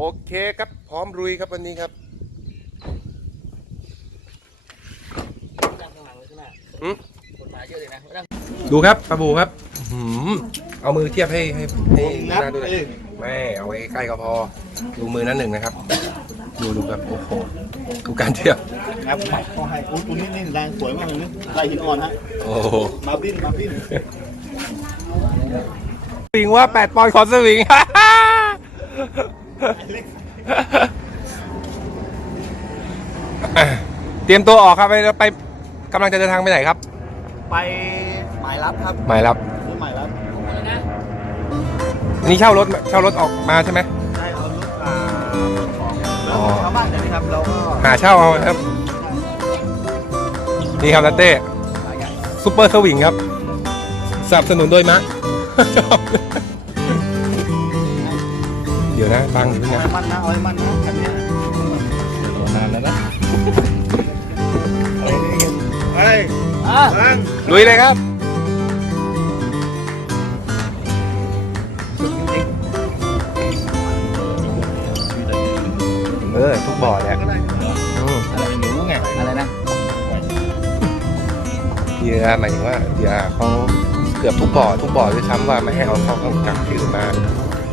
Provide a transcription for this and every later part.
โอเคครับพร้อมรุยครับวันนี้ครับนั่งข้างหลังเลยใช่ไหมหืมคนมาเยอะเลยนะนั่งดูครับปลาบูครับอื้อหือเอามือเทียบให้ให้ให้หน้าด้วยไม่เอาไว้ใกล้ก็พอ ดูมือนั้นหนึ่งนะครับ ดูดูครับโอ้โหดูการเทียบครับขอให้อุ้ยตัวนี้นี่แรงสวยมากเลยนี่ลายหินอ่อนฮะโอ้โหมาบินมาบินสวิงว่า8ปอนด์ขอสวิง เตรียมตัวออกครับไปไปกำลังจะเดินทางไปไหนครับ ไปหมายรับครับหมายรับซื้อหมายรับนี่เช่ารถเช่ารถออกมาใช่ไหมได้เอารถอ่าของอ๋อชาวบ้านแต่นี่ครับเราก็หาเช่าเอาครับ นี่ครับลาเต้ซูเปอร์สวิงครับสนับสนุนโดยมะชอบ เดี๋ยวนะบังอยู่เอานะให้มันนะเอาให้มันนะคันเนี้ยนานแล้วนะเฮ้ยเฮ้ยอะบังลุยเลยครับเออทุกบ่อเนี่ยอืมอะไรหนูไงอะไรนะเหยื่อหมายถึงว่าเหยื่อเขาเกือบทุกบ่อทุกบ่อด้วยซ้ำว่าไม่ให้เอาเข้าข้างกักที่อื่นมา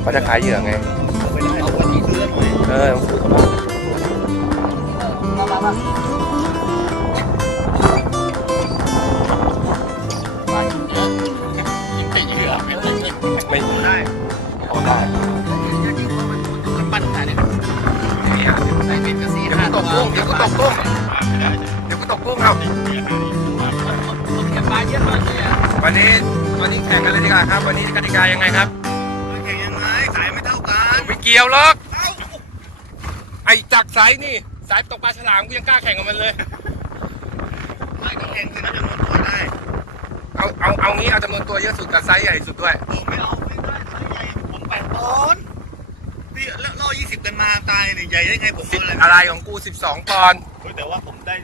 เขาจะขายเหยื่อไงเอาไปที่เรือหน่อยเออต้องคุยกับเขามามามาไม่ได้เอาได้ปั้นขนาดนี้เนี่ยใส่เป็นกระสีเดี๋ยวกูตกกุ้งเดี๋ยวกูตกกุ้งเดี๋ยวกูตกกุ้งเอาเก็บปลาเยอะมากเลยอะวันนี้วันนี้แข่งกันเลยดีกว่าครับ วันนี้กติกายังไงครับ เกี่ยวหรอกไอ้จักรสายนี่สายตกปลาฉลามกูยังกล้าแข่งกับมันเลย ไม่ก็แข่งคือน่าจะลดตัวได้เอาเอาเอางี้เอาจำนวนตัวเยอะสุดกับไซส์ใหญ่สุดด้วยโอ้ไม่เอาไม่ได้สายใหญ่ผมแปดปอนด์พี่แล้วล่อยี่สิบกันมาตายเนี่ยใหญ่ได้ไงผมสิบโดนอะไรอะไรของกู12ปอนด์เฮ้ยแต่ว่าผมได้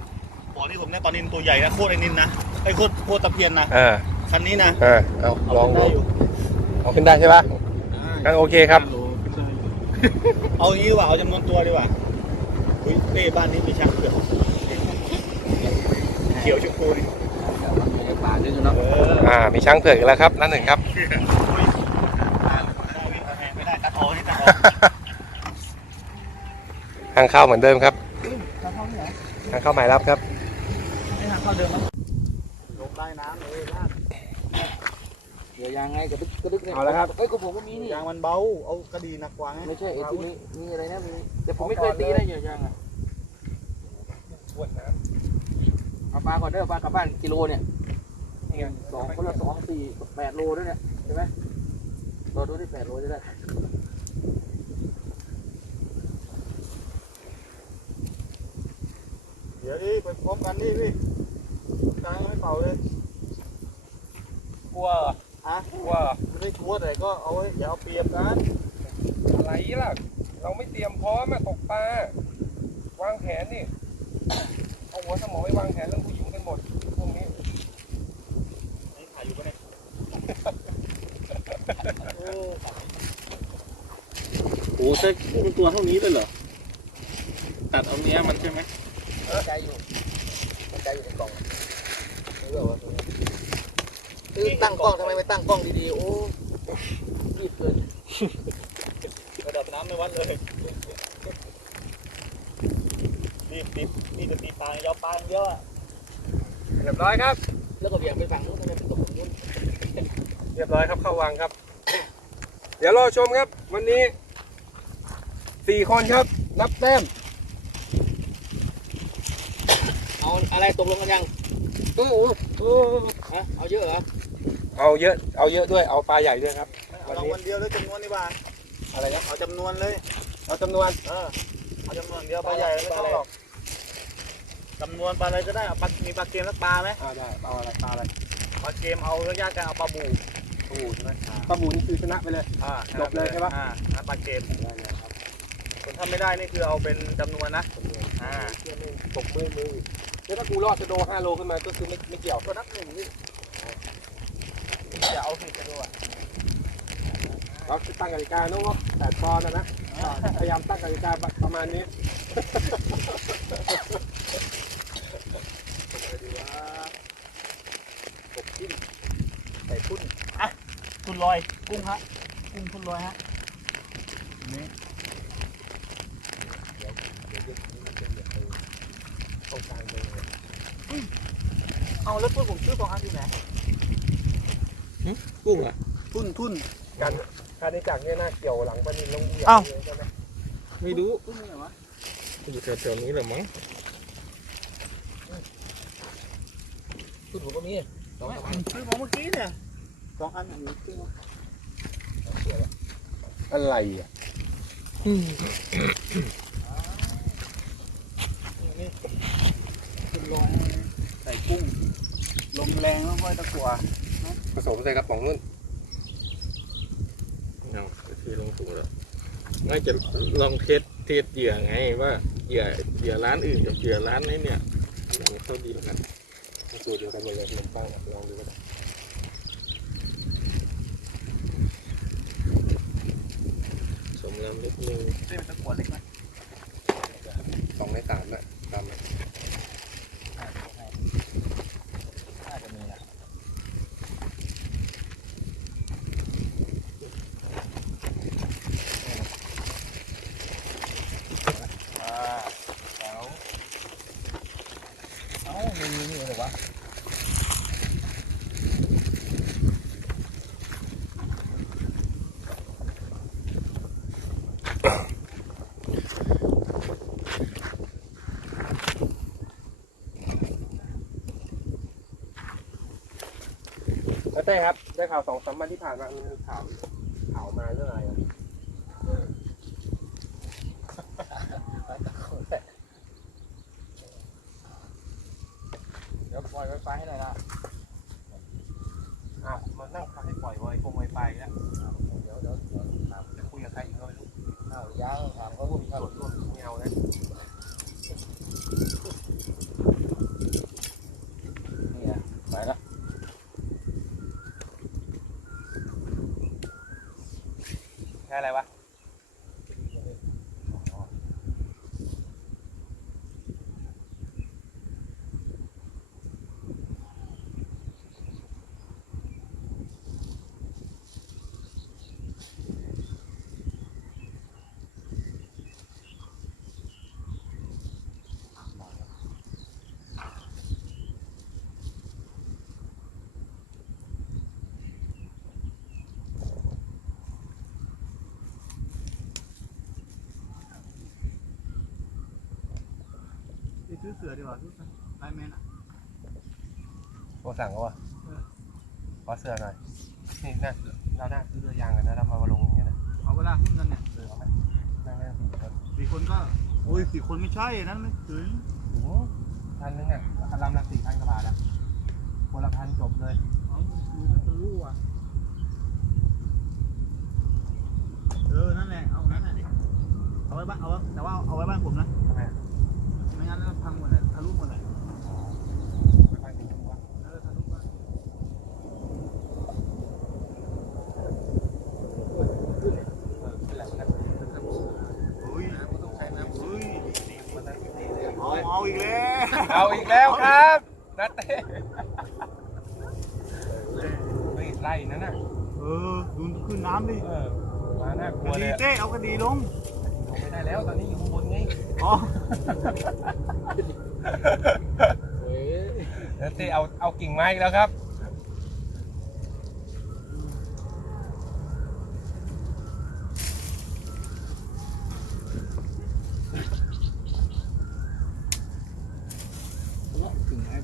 ปอนด์ที่ผมได้ปลานินตัวใหญ่นะโคตรไอ้นินนะไอ้โคตรโคตรตะเพียนนะเออคันนี้นะเออเอาลองดูได้อยู่เอาขึ้นได้ใช่ปะงั้นโอเคครับ เอางี้ดีกว่าเอาจำนวนตัวดีกว่าเฮ้ยเป้บ้านนี้มีช้างเผือกเขียวชมพูนี่เก็บปลาเยอะอยู่เนาะเอออ่า มีช้างเผือกอีกแล้วครับนั่นหนึ่งครับ ไม่ได้ตัดออกนี่ตัดออกทางเข้าเหมือนเดิมครับ ทางเข้าหมายรับครับ ไม่ทางเข้าเดิมแล้วลงใต้น้ำเลยลาก เดี๋ ยวยังไงกระดึกกระดึกเนี่ยเอาละครับ เอ้ยก็ผมก็มีนี่ยางมันเบา เอากระดีหนักกว่าไงไม่ใช่ไอ้ที่นี้มีอะไรนะมีแต่ผมไม่เคยตีนะเดี๋ยวยังอะเอาปลาก่อนเด้อปลากลับบ้านกิโลเนี่ยสองคนละสองสี่แปดโลด้วยเนี่ยใช่ไหมตัวดูที่แปดโลจะได้เดี๋ยวดิไปพร้อมกันดิพี่กลางไม่เป่าเลยกลัว ฮะกลัวไม่ได้กลัวแต่ก็เอาไว้อย่าเอาเปรียบกันอะไรล่ะ เราไม่เตรียมพร้อมอะตกปลาวางแผนนี่เอาหัวสมองไปวางแผนเรื่องผู้หญิงกันหมดพวกนี้นี่ถ่ายอยู่ปะเนี่ยโอ้โหใช่เป็นตัวเท่านี้เลยเหรอตัดเอาเนี้ยมันใช่ไหมใจอยู่ใจอยู่ในกล่องนี่แบบว่า คือตั้งกล้องทำไมไม่ตั้งกล้องดีๆ โอ้รีบเกินระดับน้ำไม่วัดเลยรีบติดนี่จะตีปลายาวปลาอย่างเดียวอะเรียบร้อยครับ แล้วก็เบี่ยงไปฝั่งนู้นทำไมไปตกตรงนู้นเรียบร้อยครับเข้าวังครับ เดี๋ยวรอชมครับ วันนี้สี่คนครับ นับแต้มเอาอะไรตกลงกันยังฮะเอาเยอะเหรอ เอาเยอะเอาเยอะด้วยเอาปลาใหญ่ด้วยครับเอารางวัลเดียวเลยจำนวนนี่บ้าอะไรนะเอาจำนวนเลยเอาจำนวน เออเอาจำนวนเดียวปลาใหญ่ไม่ต้องหรอกจำนวนปลาอะไรก็ได้เอาปลามีปลาเกมสักปลาไหมอ่าได้เอาอะไรปลาอะไรปลาเกมเอาระยะการเอาปลาบูปลาบูใช่ไหมปลาบูนี่คือชนะไปเลย อ่าจบเลยใช่ปะ อ่าอ่าปลาเกมส่วนถ้าไม่ได้นี่คือเอาเป็นจำนวนนะอ่าตกมือมือแล้วถ้ากูรอดจะโดห้าโลขึ้นมาก็คือไม่ไม่เกี่ยวก็นับหนึ่งนี่ อย่าเอาผิดกันด้วยไปเราตั้งกติกาโน้ตแปดปอนด์นะนะ พยายามตั้งกติกาประมาณนี้ใส่พุ่นคุณลอย กุ้งฮะ กุ้งคุณลอยฮะนี่ตรงกลางเลยเอาแล้วตัวผมซื้อสองอันอยู่ไหน กุ้งอะ ทุนทุนการการในจากเนี่ยน่าเกี่ยวหลังปนินลงเหยียบอ้าวใช่ไหมไม่รู้ทุนไหนวะอยู่แถวๆนี้แหละมั้งพุ่นผมก็มีสองไม่สามอันซื้อของเมื่อกี้เนี่ยสองอันอยู่ซื้อมาอะไรอะนี่คุณลอยใส่กุ้งลมแรงแล้วก็ตะกั่ว ผสมใส่กระป๋องนู่นเอาไปที่ลงถุงแล้วน่าจะลองเทสเทสเหยื่อไงว่าเหยื่อเหยื่อร้านอื่นกับเหยื่อร้านนี้เนี่ยอย่างเขาดีกันสูตรเดียวกันหมดเลยขนมปังอะลองดูก็ได้สมลำนิดนึงเส้นตะกั่วเล็กไหม สองในสามอะตามอะ น่าจะมีนะ อ่าแล้ว เอ้ามีนี่เหรอวะ แล้ว เต้ครับ ได้ข่าวสองสามวันที่ผ่านมามันมีข่าวข่าวมาเรื่องอะไรอะเดี๋ยวปล่อยไวไฟให้หน่อยนะอะมานั่งพักให้ปล่อยไวคงไวไฟแล้วเดี๋ยวเดี๋ยวเดี๋ยวถามจะคุยกับใครอีกก็ไม่รู้อ้าวยังถามเขาว่ามีส่ข่าววนร่วมไม่เอานะ นี่อะไปละ แค่อะไรวะ ไป ซื้อเสือดีกว่าซื้อไลน์แมนอะโทรสั่งเขาวะขอเสื้อหน่อย นี่น่าเราน่าซื้อเรือยางกันนะเรามาลงอย่างเงี้ยนะเอาเวลาขึ้นเงินเนี่ยเรือเอาไหมนั่งได้สี่คนสี่คนก็โอ้ยสี่คนไม่ใช่นั้นไม่ถึงโอ้โหพันนึงอะคันลำละสี่พันกว่าบาทอะคนละพันจบเลยเอาดูมันจะรู้อะเออนั่นแหละเอานั่นแหละดิเอาไว้บ้านเอาไว้แต่ว่าเอาไว้บ้านผมนะทำไม อะไม่งั้นพังหมดเลยทะลุหมดเลยไม่ค่อยถึงตัวเอานเออขึ้นแหละนะอุ้ยต้องใช้น้ำอุ้ยมันนั่งดีเลยเอาอีกแล้วเอาอีกแล้วครับนัตเต้เฮ้ยไล่นั่นน่ะเออดูขึ้นน้ำดิเออมาน่ากลัวเลยเต้เอากระดีลงลงไม่ได้แล้วตอนนี้อยู่ข้างบนไงอ๋อ เฮ้ยนัตเต้เอาเอากิ่งไม้อีกแล้วครับ ถึงไอ้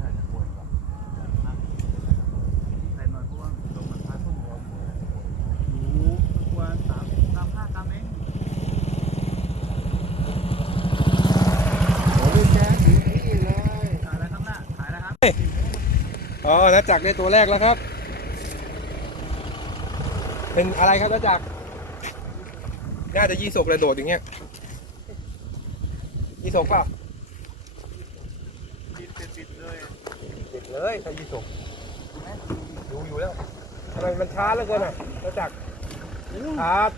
น่าจะควรว่ะ ใส่หน่อยเพราะว่าลงมันพัดต้นหัวหนูตัวสามสามห้ากรัมเอง โอ้ยแจ๊คถึงนี่เลย ขายแล้วครับหน้าขายแล้วครับอ๋อนัดจักรได้ตัวแรกแล้วครับ เป็นอะไรครับน้าจักร น่าจะยี่สกระโดดอย่างเงี้ย ยี่สกเปล่าปิดปิดเลยติดเลยถ้ายี่สกดูอยู่แล้วทำไมมันช้าเหลือเกินอะน้าจักรครับ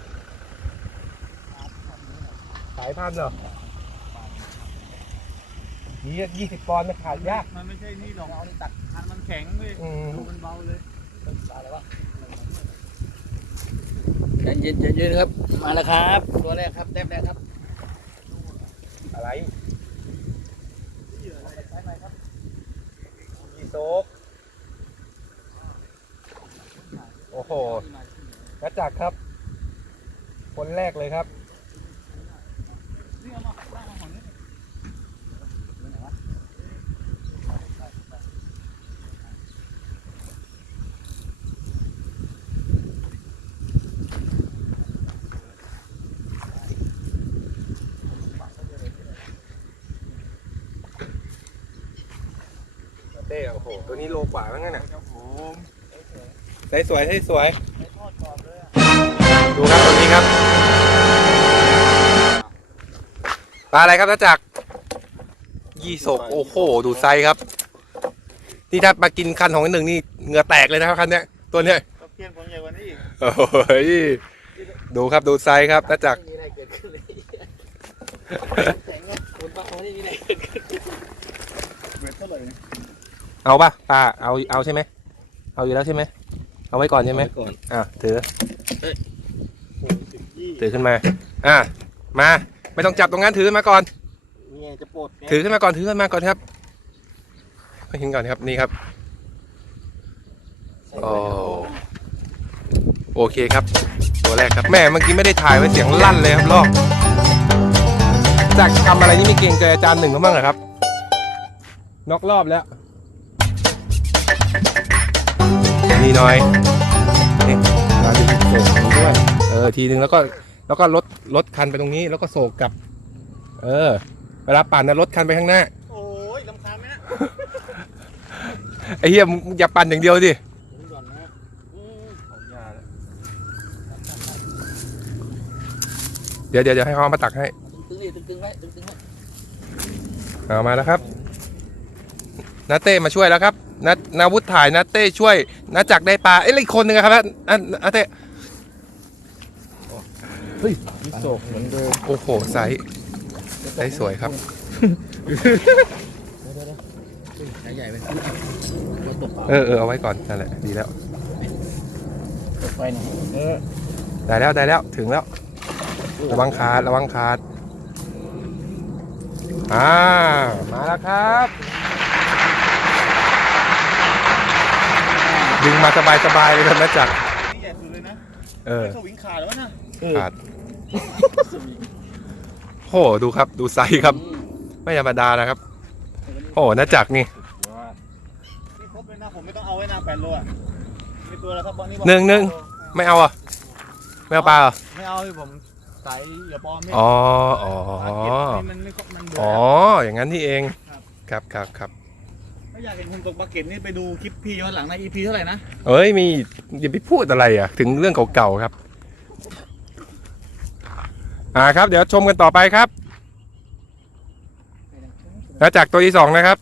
สายพันธุ์เหรอ นี่ยี่สิบปอนด์มันขาดยาก มันไม่ใช่นี่หรอกเอาตัดคันมันแข็งเว้ยอืม ดูมันเบาเลยใจเย็นใจเย็นครับ มาแล้วครับ ตัวแรกครับแต้มแรกครับอะไรยี่สกโอ้โหน้าจักรครับ คนแรกเลยครับ นี่เอามาตั้งมาของนี้ เต้โอ้โหตัวนี้โลกว่าแล้วงั้นน่ะครับผมใส่สวยใส่สวยไม่ทอดกรอบเลยอะดูครับตัวนี้ครับปลาอะไรครับน้าจักรยี่สกโอ้โห ดูไซส์ครับ นี่ถ้ามากินคันของอันหนึ่งนี่เหงื่อแตกเลยนะครับคันเนี้ยตัวเนี้ยก็เพี้ยนผมใหญ่กว่านี้อีกโอ้ยดูครับดูไซส์ครับน้าจักร เอาป่ะปลาเอาเอาใช่ไหมเอาอยู่แล้วใช่ไหมเอาไว้ก่อนใช่ไหมก่อนอะถือโอ้สิบยี่ถือขึ้นมา อะมา ไม่ต้องจับตรงนั้นถือขึ้นมาก่อนนี่ไงจะปลดไงถือขึ้นมาก่อนถือขึ้นมาก่อนครับให้เห็นก่อนครับนี่ครับโอ้โอเคครับ ตัวแรกครับแม่เมื่อกี้ไม่ได้ถ่ายไว้เสียงลั่นเลยครับลอกจากทำอะไรนี่ไม่เกรงใจอาจารย์หนึ่งเขาบ้างเหรอครับนอกรอบแล้ว นี่หน่อยนี่มาดูโศกตรงนี้ด้วยเออทีนึงแล้วก็แล้วก็ลดลดคันไปตรงนี้แล้วก็โศกกลับ เออ เวลาปั่นนะลดคันไปข้างหน้า โอ้ยลำคาญไหมนะไอ้เหี้ยมึงอย่าปั่นอย่างเดียวดิผมก่อนนะอืมของยาแล้วเดี๋ยวเดี๋ยวเดี๋ยวให้เขาเอามาตักให้ตึงๆนี่ตึงๆไว้ตึงๆไว้เอามาแล้วครับ นาเต้มาช่วยแล้วครับนานาวุฒถ่ายนาเต้ช่วยนาจักรได้ปลาเอ้ยแล้วอีกคนนึงอะครับอันนาเต้ยี่โศกเหมือนเดิมโอ้โหไซส์ไซส์สวยครับใหญ่ใหญ่ไปเราตกเออเออเอาไว้ก่อนนั่นแหละดีแล้วตกไปหน่อยเออได้แล้วได้แล้วถึงแล้ว ระวังขาดระวังขาดอ่ามาแล้วครับ ดึงมาสบายสบายๆเลยครับนาจักรนี่ใหญ่สุดเลยนะเออไม่สวิงขาดแล้วนะขาดโหดูครับดูไซส์ครับ ไม่ธรรมดานะครับ โอ้นาจักรนี่นี่ครบเลยนะผมไม่ต้องเอาไว้นาแปดโลอะมีตัวแล้วครับบอลนี่บอกหนึ่งหนึ่งไม่เอาอะไม่เอาปลาเหรอไม่เอาที่ผมใส่อย่าปลอมไม่อ๋ออ๋อปลาเก็บนี่มันไม่ครบมันเบื่ออ๋อออย่างนั้นนี่เองครับครับครับ ไม่อยากเห็นผมตกปลาเก็ตนี่ไปดูคลิปพี่ย้อนหลังใน EP เท่าไหร่นะเอ้ยมีอย่าไปพูดอะไรอะ ถึงเรื่องเก่าๆครับ อ่าครับ เดี๋ยวชมกันต่อไปครับ แล้วจากตัวที่สองนะครับ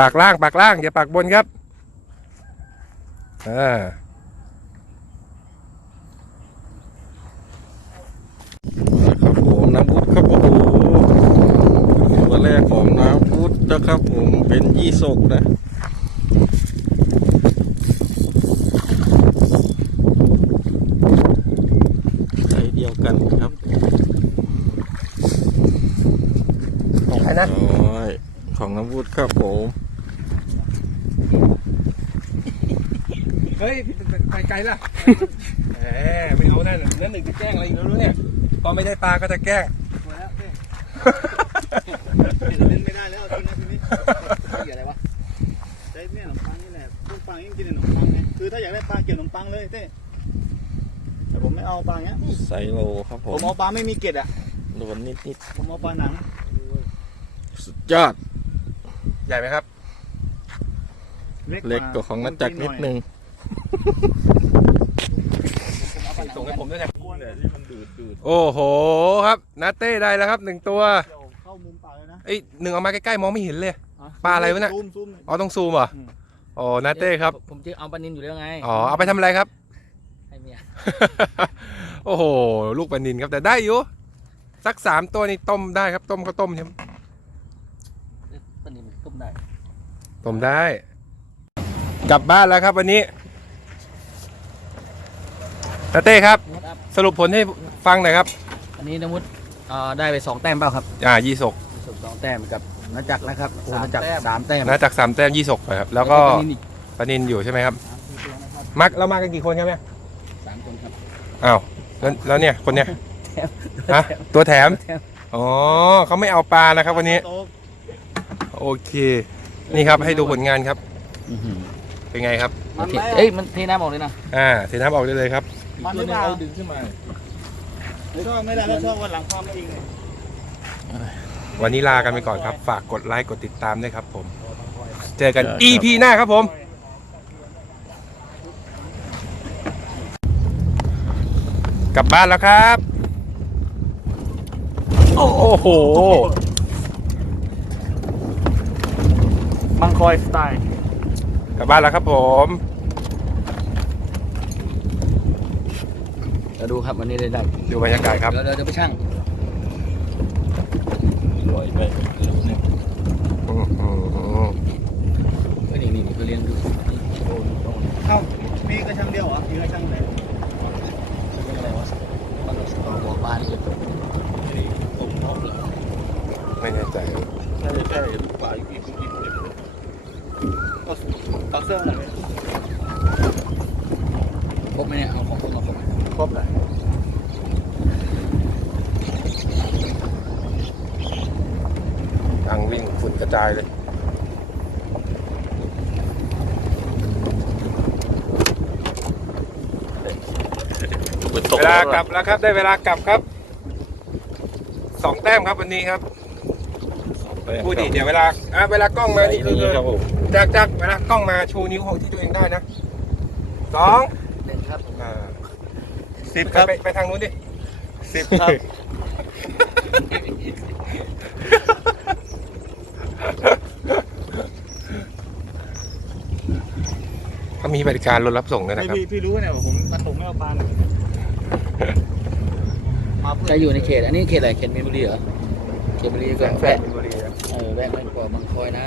ปากล่างปากล่างอย่าปากบนครับอ่า ครับผมน้ำพุครับโอ้โหตัว แรกของน้ำพุนะครับผมเป็นยี่สกนะใช้เดียวกันครับของใครนะร้อยของน้ำพุครับผมเฮ้ยไปไกลละแหมไม่เอานั่นนั่นหนึ่งจะแกล้งอะไรอีกแล้วรู้เนี่ยพอไม่ได้ปลาก็จะแกล้ง กปังยิ่งกินขนมปังไงคือถ้าอยากได้ปลาเก็บขนมปังเลยเต้แต่ผมไม่เอาปลาเงี้ยไซโลครับผผมมเอาปลาไม่มีเกล็ดอะโดนนิดนิดผมเอาปลาหนังๆสุดยอด ใหญ่ไหมครับ เล็กกว่าของนัดจักรนิดนึง ส่งให้ผมด้วยนะแต่ที่มันดูดดูดโอ้โหครับนาเต้ได้แล้วครับหนึ่งตัวเดี๋ยวเข้ามุมปากเลยนะเอ้ยหนึ่งเอามาใกล้ๆมองไม่เห็นเลย ปลาอะไรวะเนี่ย ซูมซูมหน่อย อ๋อต้องซูมเหรอ อืม อ๋อนาเต้ครับ ผมจะเอาปลานินอยู่แล้วไงอ๋อเอาไปทำอะไรครับ ให้เมียโอ้โห ลูกปลานินครับแต่ได้อยู่ สักสามตัวนี่ต้มได้ครับ ต้มข้าวต้มใช่ไหมปลานินต้มได้ต้มได้ กลับบ้านแล้วครับวันนี้นาเต้ครับ ครับสรุปผลให้ฟังหน่อยครับ อันนี้นมุดเอ่อได้ไปสองแต้มเปล่าครับอ่ายี่สกสุดสองแต้มกับ นักจักรนะครับโอ้นักจักรสามแต้มนะจากสามแต้มยี่สกไปครับ แล้วก็ปลานินอีกปลานินอยู่ใช่ไหมครับสามสี่ตัวนะครับ มักเรามากันกี่คนครับเนี่ยสามคนครับอ้าวแล้วแล้วเนี่ยคนเนี่ยแถมฮะตัวแถมแถมอ๋อเขาไม่เอาปลานะครับวันนี้โต๊ะโอเค นี่ครับให้ดูผลงานครับอื้อหือเป็นไงครับมันเทไหมเอ้ยมันเทน้ำออกเลยนะอ่าเทน้ำออกได้เลยครับมันหรือเปล่าดึงขึ้นมาหรือถ้าไม่ได้แล้วชอบวันหลังความจริงเลย วันนี้ลากันไปก่อนครับ ฝากกดไลค์กดติดตามด้วยครับผม เจอกัน EP หน้าครับผม กลับบ้านแล้วครับ โอ้โห มังคอยสไตล์ กลับบ้านแล้วครับผมเดี๋ยวดูครับวันนี้ได้ได้ดูบรรยากาศครับ เดี๋ยวเดี๋ยวเดี๋ยวไปช่าง ปล่อยไปรู้เนี่ยอื้อหือเฮ้ยนี่นี่นี่คือเรียนดูโดนโดนเอ้ามีกระชังเดียวเหรอมีกระชังไหนคืออะไรวะมันต้องบอกบ้านเลยผมชอบเลยไม่แน่ใจใช่ใช่ปลาอยู่อีกอีกเลยเอาเอาเสื้อหน่อยครบไหมเนี่ยเอาของคุณมาครบไหมครบเลย ทาง วิ่งฝุ่นกระจายเลยเวลากลับแล้วครับ ได้เวลากลับครับสองแต้มครับวันนี้ครับพูดดิเดี๋ยวเวลาอะเวลากล้องมานี่คือครับผมจากจากเวลากล้องมาชูนิ้วของที่ตัวเองได้นะสองหนึ่งครับอ่าสิบไปครับไปไปทางนู้นดิสิบครับ เขามีบริการรถรับส่งด้วยไม่นะครับ พี่พี่รู้เนี่ยว่าผมมาส่งไม่เอาปลาเนี่ยมาเพื่อจะอยู่ในเขต อันนี้เขตอะไร เขตมีนบุรีเหรอ เขตมีนบุรีก็แฟแวะนบุรีครับเออแวะไม่กว่าบางคอยนะ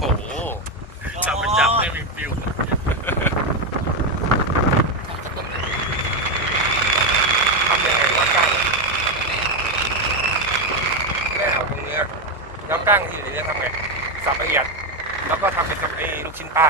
โอ้โห จับไปจับได้มีฟิว ทำยังไงวะกั้งแม่เอาตรงเนี้ยแล้วกั้งที่เหลือทำไง สับละเอียด แล้วก็ทำเป็นกับไอ้ลูกชิ้นปลา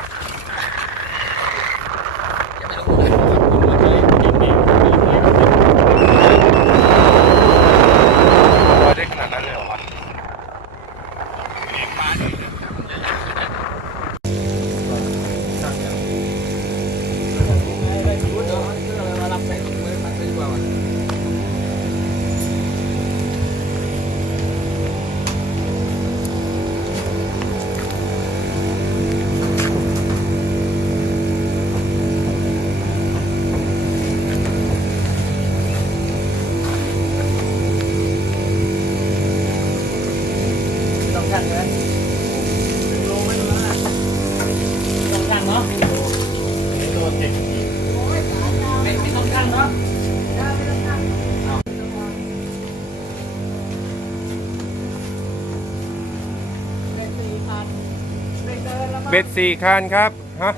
บ็ดสี่คันครับฮะ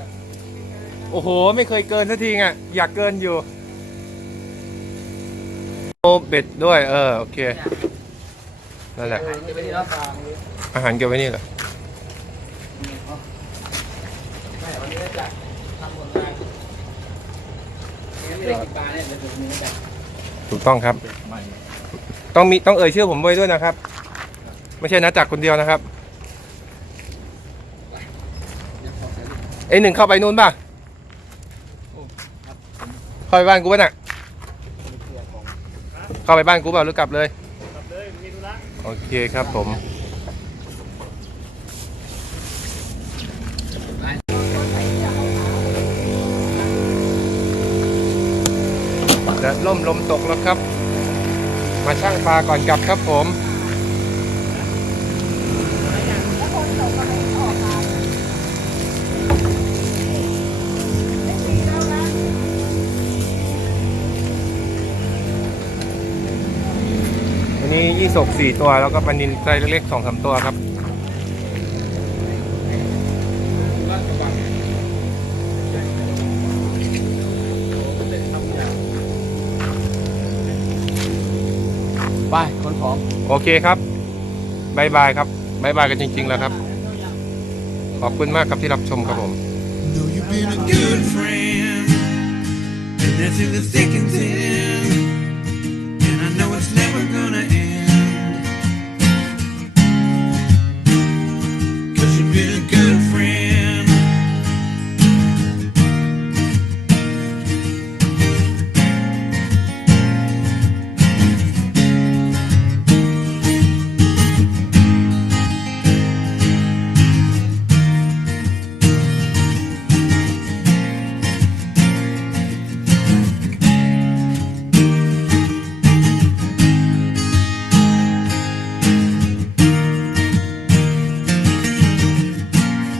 โอ้โห ไม่เคยเกินสักทีไงอยากเกินอยู่โอ้เบ็ดด้วย เออ โอเคนั่นแหละเก็บไว้ที่เนาะอาหารเก็บไว้นี่เหรอไม่วันนี้ได้จัดทำผลงานเนี่ยไม่ได้กินปลาเนี่ยเดี๋ยวดูนี้จัดถูกต้องครับใหม่ต้องมีต้องเอ่ยชื่อผมไว้ด้วยนะครับ ไม่ใช่นะจักรคนเดียวนะครับ ไอหนึ่งเข้าไปนู่นป่ะเข้าไปบ้านกูป่ะน่ะเข้าไปบ้านกูเปล่าหรือกลับเลย กลับเลยมีธุระโอเคครับผมเดินล่มลมตกแล้วครับ มาช่างปลาก่อนกลับครับผม สกสี่ตัว แล้วก็ปลานินไซส์เล็กๆสองสามตัวครับ ไปคนของ โอเคครับบายบายครับบายบายกันจริง ๆ แล้วครับ ขอบคุณมากครับที่รับชมครับผม Know you've been a good friend, and that's in the thick and thin.